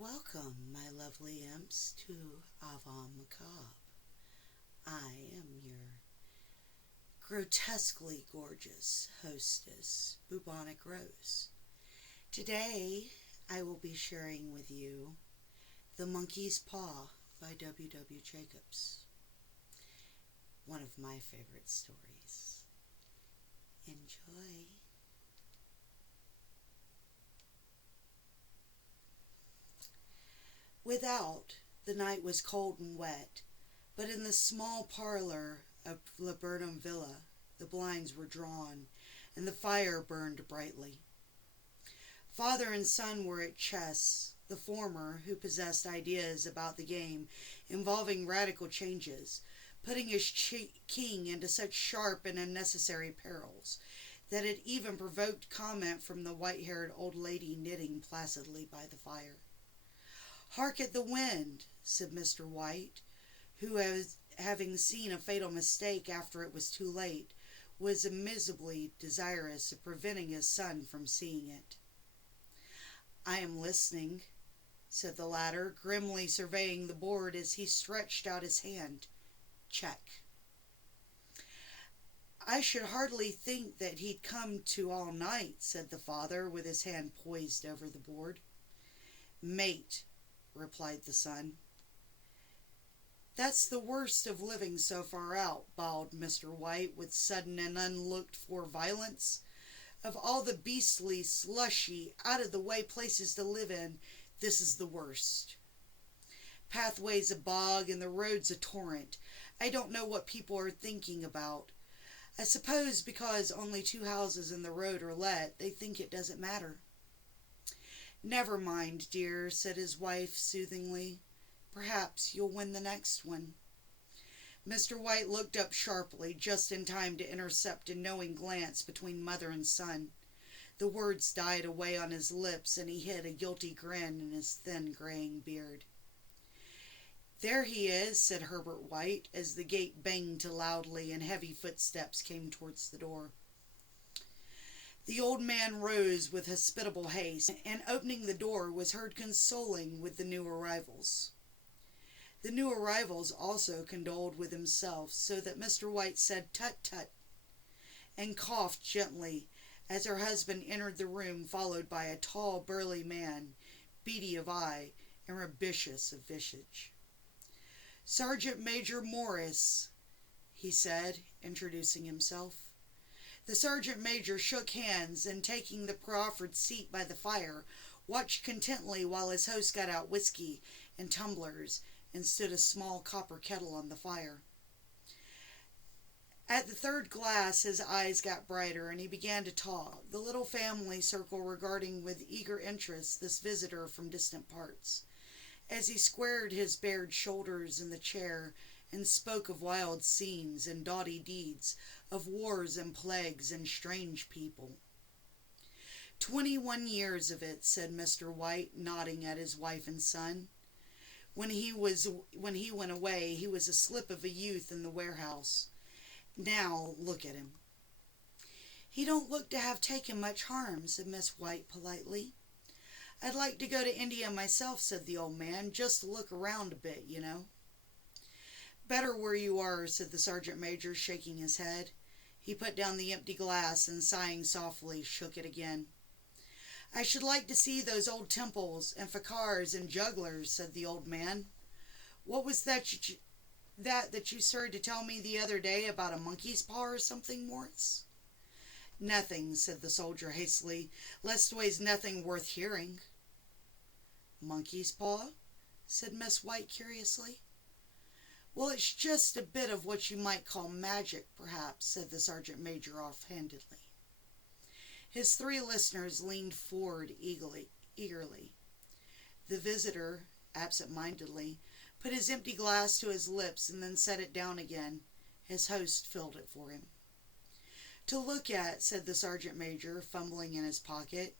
Welcome, my lovely imps, to Avant Macabre. I am your grotesquely gorgeous hostess, Bubonic Rose. Today, I will be sharing with you The Monkey's Paw by W. Jacobs. One of my favorite stories. Enjoy. Without, the night was cold and wet, but in the small parlor of Laburnum Villa, the blinds were drawn, and the fire burned brightly. Father and son were at chess, the former, who possessed ideas about the game involving radical changes, putting his king into such sharp and unnecessary perils that it even provoked comment from the white-haired old lady knitting placidly by the fire. "Hark at the wind," said Mr. White, who, having seen a fatal mistake after it was too late, was immisibly desirous of preventing his son from seeing it. "I am listening," said the latter, grimly surveying the board as he stretched out his hand. "Check." "I should hardly think that he'd come to all night," said the father, with his hand poised over the board. "Mate," replied the son. "That's the worst of living so far out," bawled Mr. White with sudden and unlooked-for violence. "Of all the beastly, slushy, out-of-the-way places to live in, this is the worst. Pathway's a bog and the road's a torrent. I don't know what people are thinking about. I suppose because only 2 houses in the road are let, they think it doesn't matter." "Never mind, dear," said his wife soothingly. "Perhaps you'll win the next one." Mr. White looked up sharply, just in time to intercept a knowing glance between mother and son. The words died away on his lips, and he hid a guilty grin in his thin graying beard. "There he is," said Herbert White, as the gate banged to loudly and heavy footsteps came towards the door. The old man rose with hospitable haste, and opening the door was heard consoling with the new arrivals. The new arrivals also condoled with himself, so that Mr. White said, "Tut, tut," and coughed gently as her husband entered the room, followed by a tall, burly man, beady of eye and rubicious of visage. "Sergeant Major Morris," he said, introducing himself. The sergeant major shook hands, and taking the proffered seat by the fire, watched contentedly while his host got out whiskey and tumblers and stood a small copper kettle on the fire. At the third glass his eyes got brighter, and he began to talk, the little family circle regarding with eager interest this visitor from distant parts, as he squared his bared shoulders in the chair and spoke of wild scenes and doughty deeds, of wars and plagues and strange people. 21 years of it," said Mr. White, nodding at his wife and son. When he went away, he was a slip of a youth in the warehouse. Now look at him." "He don't look to have taken much harm," said Miss White politely. "I'd like to go to India myself," said the old man, "just to look around a bit, you know." "Better where you are," said the sergeant major, shaking his head. He put down the empty glass and, sighing softly, shook it again. "I should like to see those old temples and fakars and jugglers," said the old man. "What was that you started to tell me the other day about a monkey's paw or something, Morris?" "Nothing," said the soldier hastily. "Leastways nothing worth hearing." "Monkey's paw?" said Miss White curiously. "Well, it's just a bit of what you might call magic, perhaps," said the sergeant major offhandedly. His 3 listeners leaned forward eagerly. The visitor, absent-mindedly, put his empty glass to his lips and then set it down again. His host filled it for him. "To look at," said the sergeant major, fumbling in his pocket,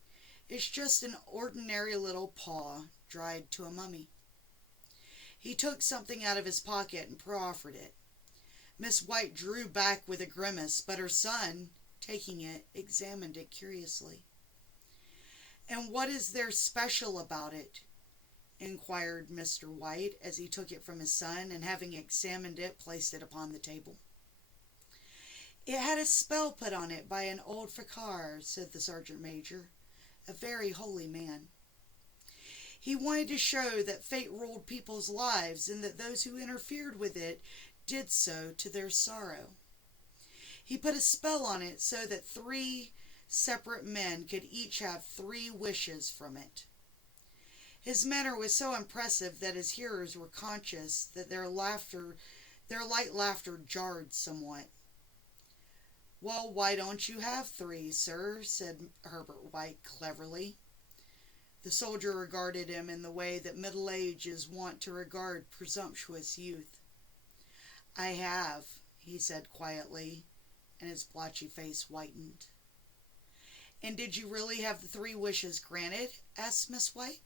"it's just an ordinary little paw, dried to a mummy." He took something out of his pocket and proffered it. Miss White drew back with a grimace, but her son, taking it, examined it curiously. "And what is there special about it?" inquired Mr. White as he took it from his son and, having examined it, placed it upon the table. "It had a spell put on it by an old fakir," said the sergeant major, "a very holy man. He wanted to show that fate ruled people's lives and that those who interfered with it did so to their sorrow. He put a spell on it so that 3 separate men could each have 3 wishes from it. His manner was so impressive that his hearers were conscious that their light laughter jarred somewhat. "Well, why don't you have 3, sir?" said Herbert White cleverly. The soldier regarded him in the way that middle age is wont to regard presumptuous youth. "I have," he said quietly, and his blotchy face whitened. "And did you really have the 3 wishes granted?" asked Miss White.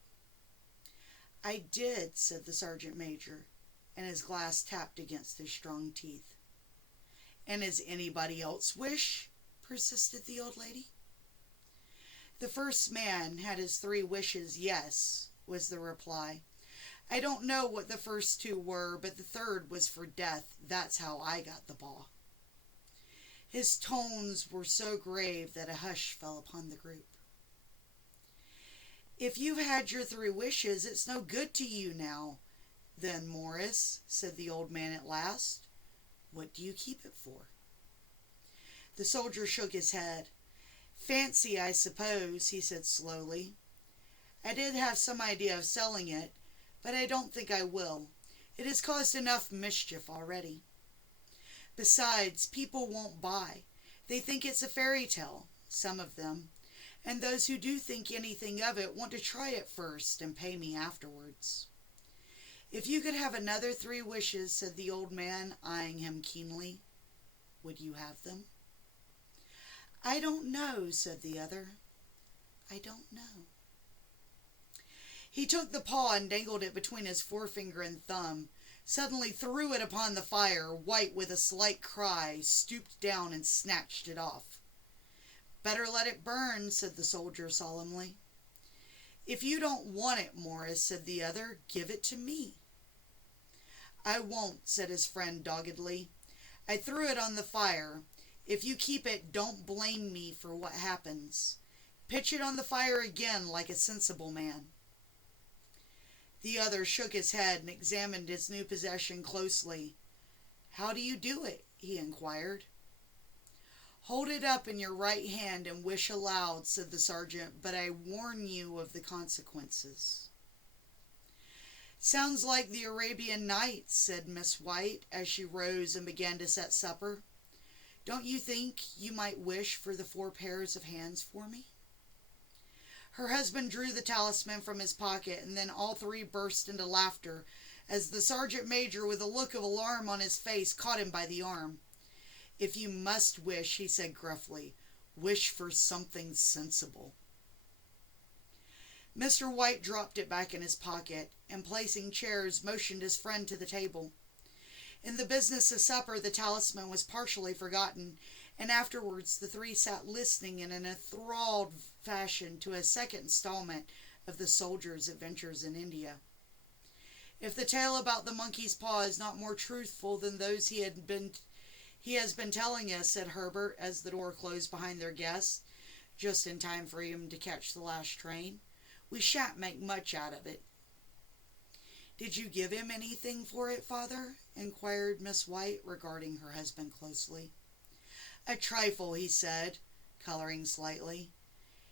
"I did," said the sergeant major, and his glass tapped against his strong teeth. "And is anybody else wish?" persisted the old lady. "The first man had his 3 wishes, yes," was the reply. "I don't know what the first 2 were, but the third was for death. That's how I got the ball." His tones were so grave that a hush fell upon the group. "If you've had your 3 wishes, it's no good to you now, then, Morris," said the old man at last. "What do you keep it for?" The soldier shook his head. "Fancy, I suppose," he said slowly. "I did have some idea of selling it, but I don't think I will. It has caused enough mischief already. Besides, people won't buy. They think it's a fairy tale, some of them, and those who do think anything of it want to try it first and pay me afterwards." "If you could have another 3 wishes," said the old man, eyeing him keenly, "would you have them?" "I don't know," said the other. "I don't know." He took the paw and dangled it between his forefinger and thumb, suddenly threw it upon the fire. White, with a slight cry, stooped down and snatched it off. "Better let it burn," said the soldier solemnly. "If you don't want it, Morris," said the other, "give it to me." "I won't," said his friend doggedly. "I threw it on the fire. If you keep it, don't blame me for what happens. Pitch it on the fire again like a sensible man." The other shook his head and examined his new possession closely. "How do you do it?" he inquired. "Hold it up in your right hand and wish aloud," said the sergeant, "but I warn you of the consequences." "Sounds like the Arabian Nights," said Miss White, as she rose and began to set supper. "Don't you think you might wish for the 4 pairs of hands for me?" Her husband drew the talisman from his pocket, and then all 3 burst into laughter as the sergeant major, with a look of alarm on his face, caught him by the arm. "If you must wish," he said gruffly, "wish for something sensible." Mr. White dropped it back in his pocket, and placing chairs, motioned his friend to the table. In the business of supper, the talisman was partially forgotten, and afterwards the 3 sat listening in an enthralled fashion to a second installment of the soldier's adventures in India. "If the tale about the monkey's paw is not more truthful than those he has been telling us," said Herbert, as the door closed behind their guest, just in time for him to catch the last train, "we shan't make much out of it." "Did you give him anything for it, father?" inquired Miss White, regarding her husband closely. "A trifle," he said, coloring slightly.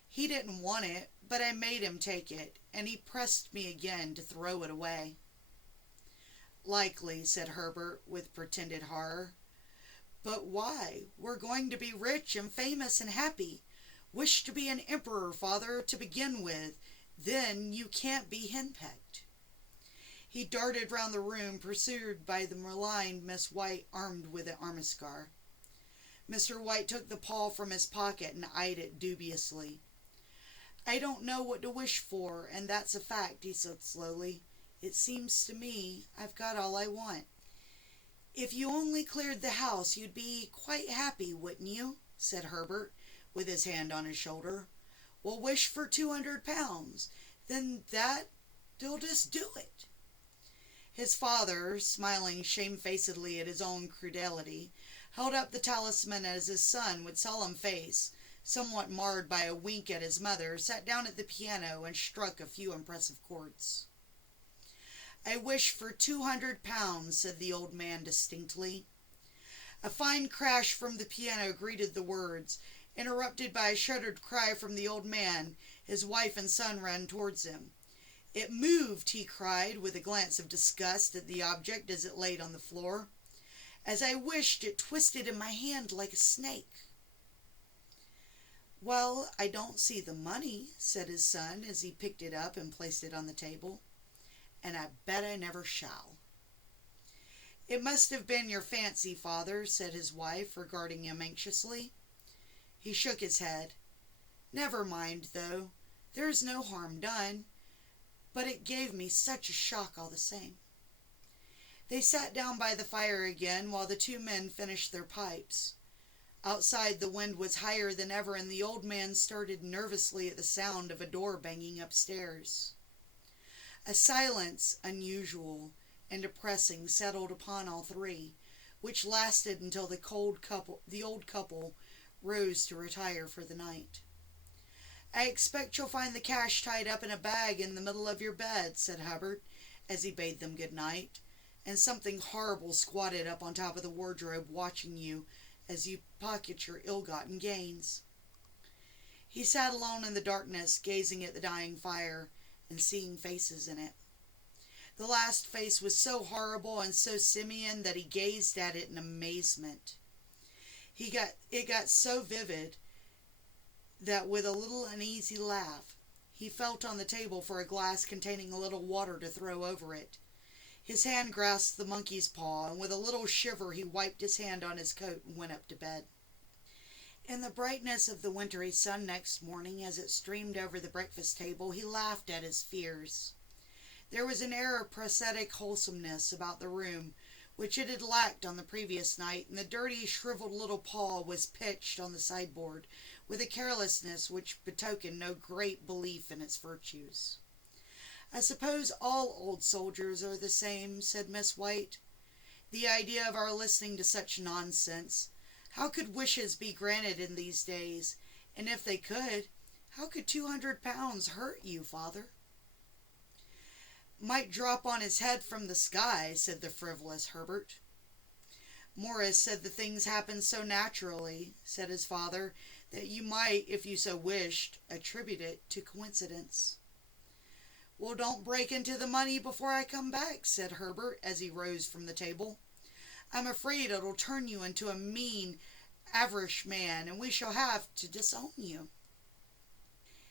"He didn't want it, but I made him take it, and he pressed me again to throw it away." "Likely," said Herbert, with pretended horror. "But why? We're going to be rich and famous and happy. Wish to be an emperor, father, to begin with. Then you can't be henpecked." He darted round the room, pursued by the maligned Miss White, armed with an armiscar. Mr. White took the paw from his pocket and eyed it dubiously. "I don't know what to wish for, and that's a fact," he said slowly. "It seems to me I've got all I want." "If you only cleared the house, you'd be quite happy, wouldn't you?" said Herbert, with his hand on his shoulder. "Well, wish for £200. Then that they'll just do it." His father, smiling shamefacedly at his own credulity, held up the talisman as his son, with solemn face, somewhat marred by a wink at his mother, sat down at the piano and struck a few impressive chords. "I wish for £200, said the old man distinctly. A fine crash from the piano greeted the words, interrupted by a shuddered cry from the old man. His wife and son ran towards him. "It moved," he cried, with a glance of disgust at the object as it lay on the floor. "As I wished, it twisted in my hand like a snake." "Well, I don't see the money," said his son as he picked it up and placed it on the table. "And I bet I never shall." "It must have been your fancy, father," said his wife, regarding him anxiously. He shook his head. "Never mind, though. There's no harm done. But it gave me such a shock all the same." They sat down by the fire again while the two men finished their pipes. Outside, the wind was higher than ever, and the old man started nervously at the sound of a door banging upstairs. A silence unusual and depressing settled upon all three, which lasted until the old couple rose to retire for the night. "I expect you'll find the cash tied up in a bag in the middle of your bed," said Hubbard, as he bade them good night, "and something horrible squatted up on top of the wardrobe watching you as you pocket your ill-gotten gains." He sat alone in the darkness, gazing at the dying fire and seeing faces in it. The last face was so horrible and so simian that he gazed at it in amazement. It got so vivid that with a little uneasy laugh, he felt on the table for a glass containing a little water to throw over it. His hand grasped the monkey's paw, and with a little shiver he wiped his hand on his coat and went up to bed. In the brightness of the wintry sun next morning, as it streamed over the breakfast table, he laughed at his fears. There was an air of prosaic wholesomeness about the room, which it had lacked on the previous night, and the dirty, shriveled little paw was pitched on the sideboard with a carelessness which betokened no great belief in its virtues. "I suppose all old soldiers are the same," said Miss White. "The idea of our listening to such nonsense! How could wishes be granted in these days? And if they could, how could £200 hurt you, father?" "Might drop on his head from the sky," said the frivolous Herbert. "Morris said the things happened so naturally," said his father, "that you might, if you so wished, attribute it to coincidence." "Well, don't break into the money before I come back," said Herbert, as he rose from the table. "I'm afraid it'll turn you into a mean, avaricious man, and we shall have to disown you."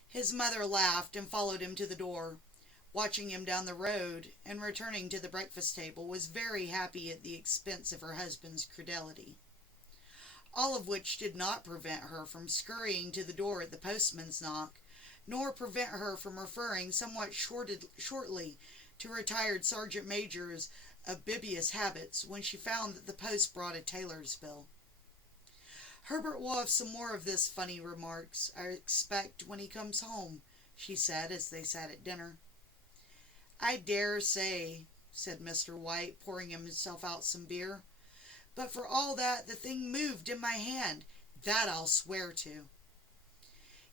His mother laughed and followed him to the door. Watching him down the road, and returning to the breakfast table, was very happy at the expense of her husband's credulity. All of which did not prevent her from scurrying to the door at the postman's knock, nor prevent her from referring somewhat shortly to retired sergeant majors of bibious habits when she found that the post brought a tailor's bill. "Herbert will have some more of this funny remarks, I expect, when he comes home," she said as they sat at dinner. "I dare say," said Mr. White, pouring himself out some beer. "But for all that, the thing moved in my hand. That I'll swear to."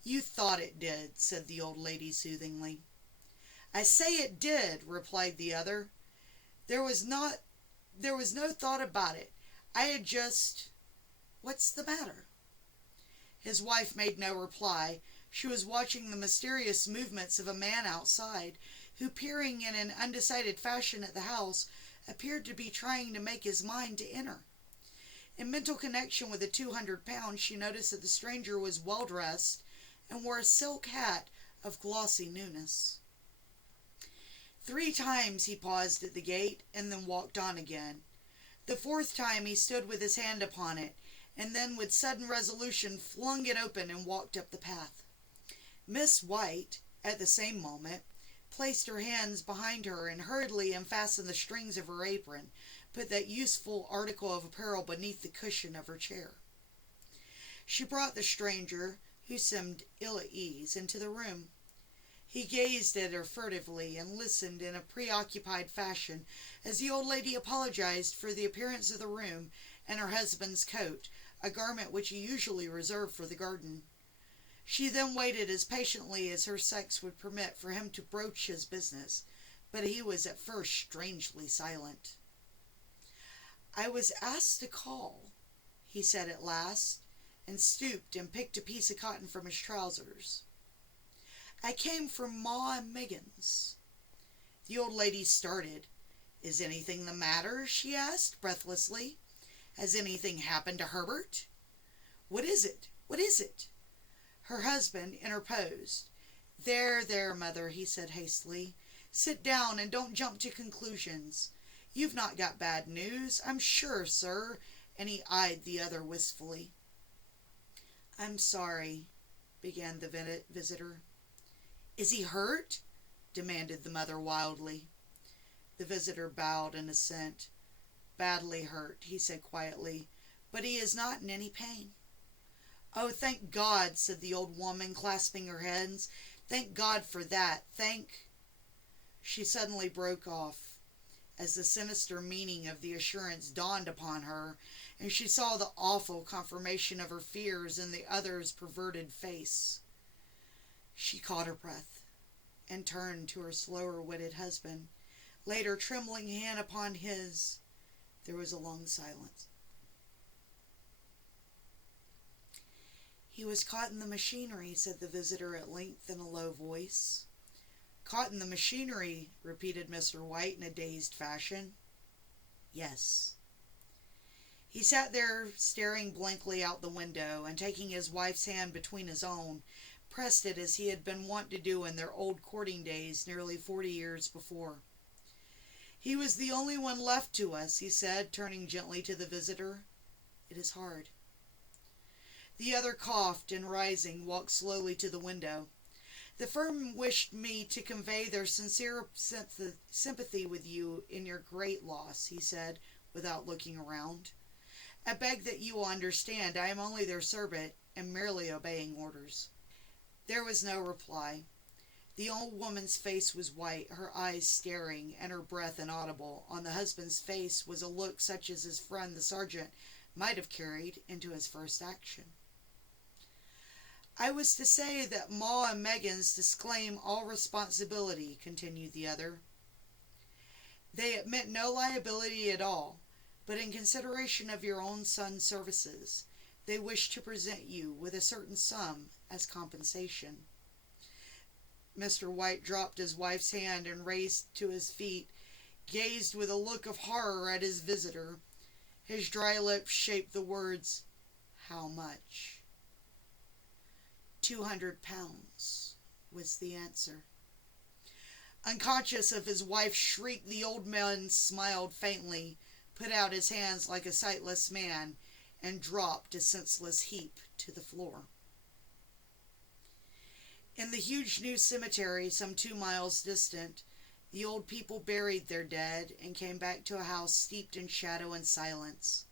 "You thought it did," said the old lady soothingly. "I say it did," replied the other. There was no thought about it. I had just... What's the matter?" His wife made no reply. She was watching the mysterious movements of a man outside, who, peering in an undecided fashion at the house, appeared to be trying to make his mind to enter. In mental connection with the £200, she noticed that the stranger was well dressed and wore a silk hat of glossy newness. 3 times he paused at the gate and then walked on again. The 4th time he stood with his hand upon it, and then with sudden resolution flung it open and walked up the path. Miss White, at the same moment, placed her hands behind her and hurriedly unfastened the strings of her apron, put that useful article of apparel beneath the cushion of her chair. She brought the stranger, who seemed ill at ease, into the room. He gazed at her furtively and listened in a preoccupied fashion as the old lady apologized for the appearance of the room and her husband's coat, a garment which he usually reserved for the garden. She then waited as patiently as her sex would permit for him to broach his business, but he was at first strangely silent. "I was asked to call," he said at last, and stooped and picked a piece of cotton from his trousers. "I came from Ma and Megan's." The old lady started. "Is anything the matter?" she asked breathlessly. "Has anything happened to Herbert?" "What is it? What is it?" Her husband interposed. "There, there, mother," he said hastily. "Sit down and don't jump to conclusions. You've not got bad news, I'm sure, sir," and he eyed the other wistfully. "I'm sorry," began the visitor. "Is he hurt?" demanded the mother wildly. The visitor bowed in assent. "Badly hurt," he said quietly, "but he is not in any pain." "Oh, thank God," said the old woman, clasping her hands. "Thank God for that. Thank—" She suddenly broke off, as the sinister meaning of the assurance dawned upon her, and she saw the awful confirmation of her fears in the other's perverted face. She caught her breath and turned to her slower-witted husband, laid her trembling hand upon his. There was a long silence. "He was caught in the machinery," said the visitor at length in a low voice. "Caught in the machinery," repeated Mr. White in a dazed fashion. "Yes." He sat there staring blankly out the window, and taking his wife's hand between his own, pressed it as he had been wont to do in their old courting days nearly 40 years before. "He was the only one left to us," he said, turning gently to the visitor. "It is hard." The other coughed and, rising, walked slowly to the window. "The firm wished me to convey their sincere sympathy with you in your great loss," he said, without looking around. "I beg that you will understand I am only their servant and merely obeying orders." There was no reply. The old woman's face was white, her eyes staring, and her breath inaudible. On the husband's face was a look such as his friend the sergeant might have carried into his first action. "I was to say that Ma and Megan's disclaim all responsibility," continued the other. "They admit no liability at all, but in consideration of your own son's services, they wish to present you with a certain sum as compensation." Mr. White dropped his wife's hand and, raised to his feet, gazed with a look of horror at his visitor. His dry lips shaped the words, "How much?" £200 was the answer. Unconscious of his wife's shriek, the old man smiled faintly, put out his hands like a sightless man, and dropped a senseless heap to the floor. In the huge new cemetery, some 2 miles distant, the old people buried their dead and came back to a house steeped in shadow and silence.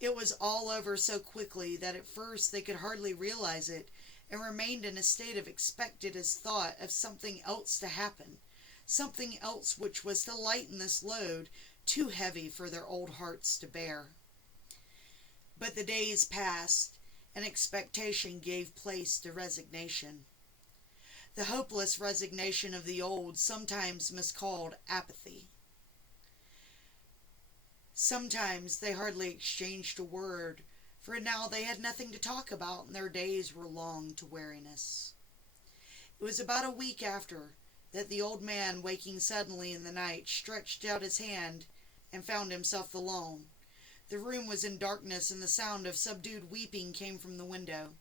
It was all over so quickly that at first they could hardly realize it, and remained in a state of expected as thought of something else to happen, something else which was to lighten this load too heavy for their old hearts to bear. But the days passed, and expectation gave place to resignation. The hopeless resignation of the old, sometimes miscalled apathy. Sometimes they hardly exchanged a word, for now they had nothing to talk about, and their days were long to weariness. It was about a week after that the old man, waking suddenly in the night, stretched out his hand and found himself alone. The room was in darkness, and the sound of subdued weeping came from the window.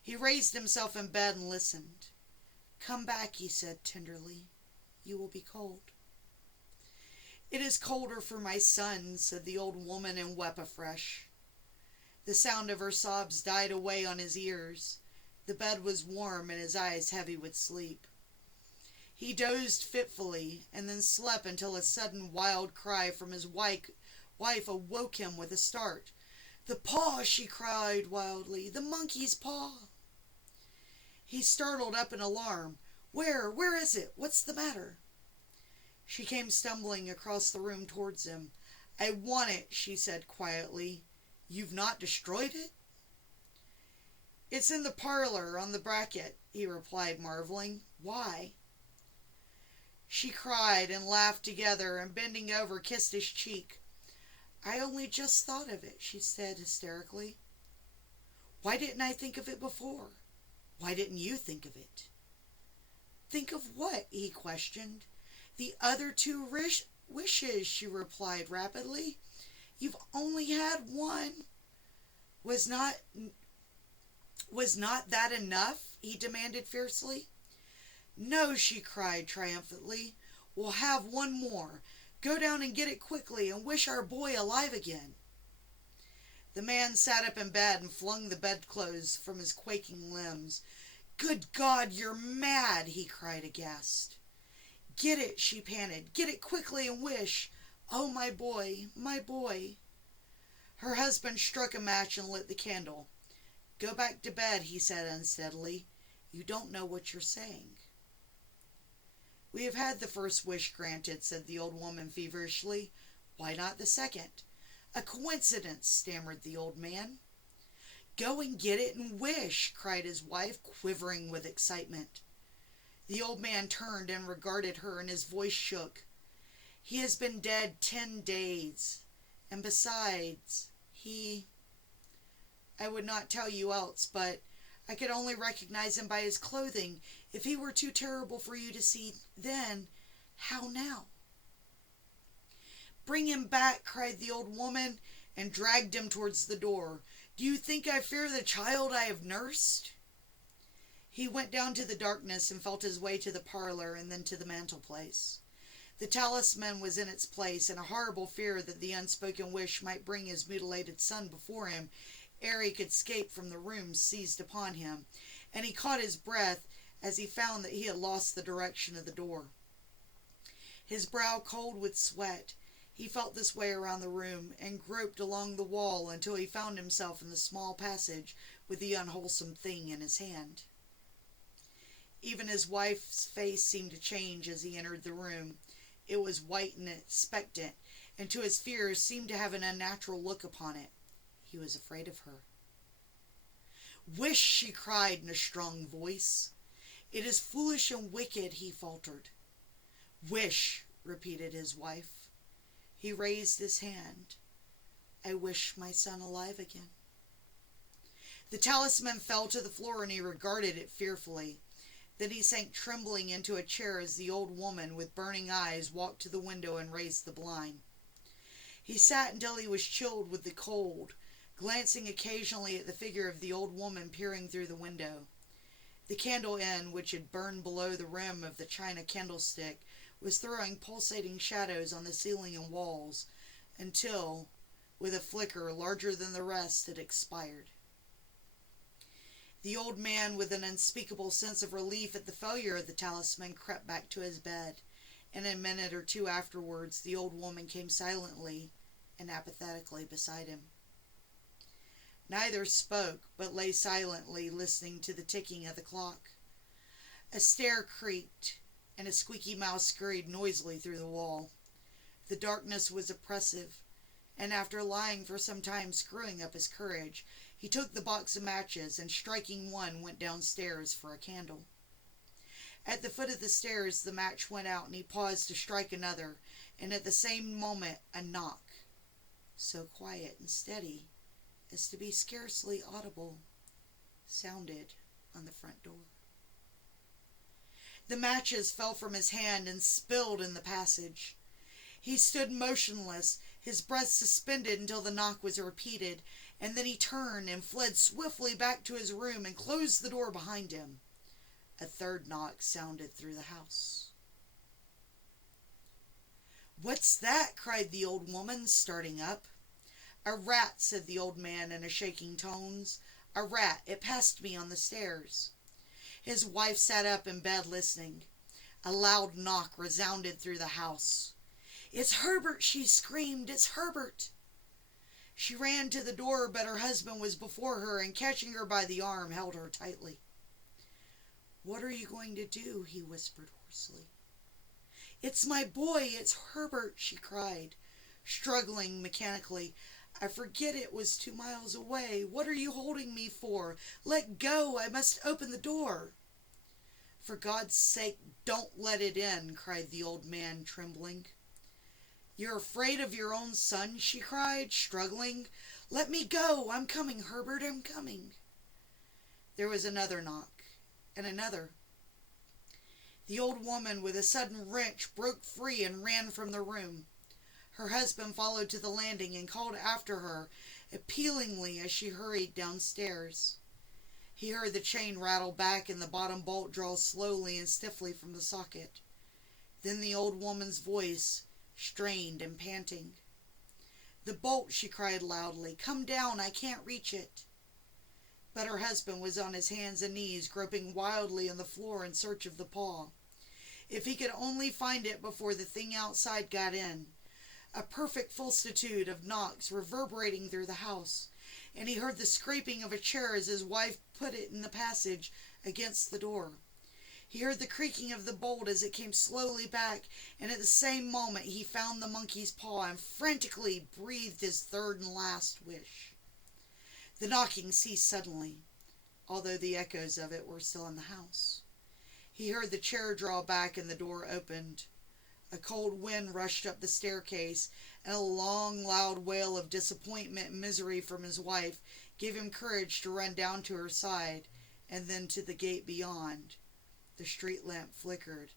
He raised himself in bed and listened. "Come back," he said tenderly. "You will be cold." "It is colder for my son," said the old woman, and wept afresh. The sound of her sobs died away on his ears. The bed was warm, and his eyes heavy with sleep. He dozed fitfully, and then slept until a sudden wild cry from his wife awoke him with a start. "The paw!" she cried wildly. "The monkey's paw!" He startled up in alarm. Where is it? What's the matter?" She came stumbling across the room towards him. "I want it," she said quietly. "You've not destroyed it?" "It's in the parlor on the bracket," he replied, marveling. "Why?" She cried and laughed together, and bending over kissed his cheek. "I only just thought of it," she said hysterically. "Why didn't I think of it before? Why didn't you think of it?" "Think of what?" he questioned. "The other two wishes," she replied rapidly. "You've only had one." Was not that enough?" he demanded fiercely. "No," she cried triumphantly. "We'll have one more. Go down and get it quickly, and wish our boy alive again." The man sat up in bed and flung the bedclothes from his quaking limbs. "Good God, you're mad!" he cried aghast. "Get it," she panted. "Get it quickly and wish. Oh, my boy, my boy." Her husband struck a match and lit the candle. "Go back to bed," he said unsteadily. "You don't know what you're saying." "We have had the first wish granted," said the old woman feverishly. "Why not the second?" "A coincidence," stammered the old man. "Go and get it and wish," cried his wife, quivering with excitement. The old man turned and regarded her, and his voice shook. "He has been dead 10 days. And besides, I would not tell you else, but I could only recognize him by his clothing. If he were too terrible for you to see then, how now?" "Bring him back," cried the old woman, and dragged him towards the door. "Do you think I fear the child I have nursed?" He went down to the darkness and felt his way to the parlor and then to the mantelpiece. The talisman was in its place, and a horrible fear that the unspoken wish might bring his mutilated son before him ere he could escape from the room seized upon him, and he caught his breath as he found that he had lost the direction of the door. His brow cold with sweat, he felt this way around the room, and groped along the wall until he found himself in the small passage with the unwholesome thing in his hand. Even his wife's face seemed to change as he entered the room. It was white and expectant, and to his fears seemed to have an unnatural look upon it. He was afraid of her. "Wish," she cried in a strong voice. "It is foolish and wicked," he faltered. "Wish," repeated his wife. He raised his hand. "I wish my son alive again." The talisman fell to the floor, and he regarded it fearfully. Then he sank trembling into a chair as the old woman, with burning eyes, walked to the window and raised the blind. He sat until he was chilled with the cold, glancing occasionally at the figure of the old woman peering through the window. The candle end, which had burned below the rim of the china candlestick, was throwing pulsating shadows on the ceiling and walls, until, with a flicker larger than the rest, it expired. The old man, with an unspeakable sense of relief at the failure of the talisman, crept back to his bed, and a minute or two afterwards the old woman came silently and apathetically beside him. Neither spoke, but lay silently listening to the ticking of the clock. A stair creaked, and a squeaky mouse scurried noisily through the wall. The darkness was oppressive, and after lying for some time screwing up his courage, he took the box of matches, and striking one, went downstairs for a candle. At the foot of the stairs the match went out, and he paused to strike another, and at the same moment a knock, so quiet and steady as to be scarcely audible, sounded on the front door. The matches fell from his hand and spilled in the passage. He stood motionless, his breath suspended until the knock was repeated, and then he turned and fled swiftly back to his room and closed the door behind him. A third knock sounded through the house. "What's that?" cried the old woman, starting up. "A rat," said the old man in shaking tones. "A rat. It passed me on the stairs." His wife sat up in bed listening. A loud knock resounded through the house. "It's Herbert!" she screamed. "It's Herbert!" She ran to the door, but her husband was before her, and catching her by the arm, held her tightly. "What are you going to do?" he whispered hoarsely. "It's my boy, it's Herbert," she cried, struggling mechanically. "I forget it was 2 miles away. What are you holding me for? Let go, I must open the door." "For God's sake, don't let it in," cried the old man, trembling. "You're afraid of your own son?" she cried, struggling. "Let me go. I'm coming, Herbert, I'm coming." There was another knock, and another. The old woman, with a sudden wrench, broke free and ran from the room. Her husband followed to the landing and called after her, appealingly, as she hurried downstairs. He heard the chain rattle back and the bottom bolt draw slowly and stiffly from the socket. Then the old woman's voice, strained and panting. "The bolt," she cried loudly. "Come down, I can't reach it." But her husband was on his hands and knees, groping wildly on the floor in search of the paw. If he could only find it before the thing outside got in. A perfect multitude of knocks reverberating through the house, and he heard the scraping of a chair as his wife put it in the passage against the door. He heard the creaking of the bolt as it came slowly back, and at the same moment he found the monkey's paw and frantically breathed his third and last wish. The knocking ceased suddenly, although the echoes of it were still in the house. He heard the chair draw back and the door opened. A cold wind rushed up the staircase, and a long, loud wail of disappointment and misery from his wife gave him courage to run down to her side, and then to the gate beyond. The street lamp flickered.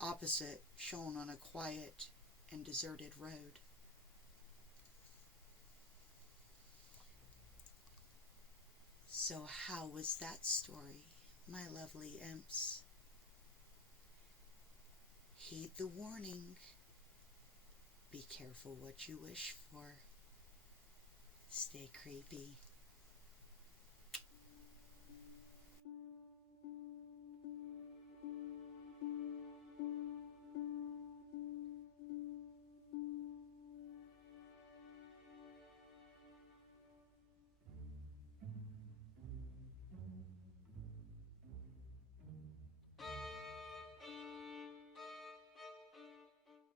Opposite shone on a quiet and deserted road. So how was that story, my lovely imps? Heed the warning. Be careful what you wish for. Stay creepy.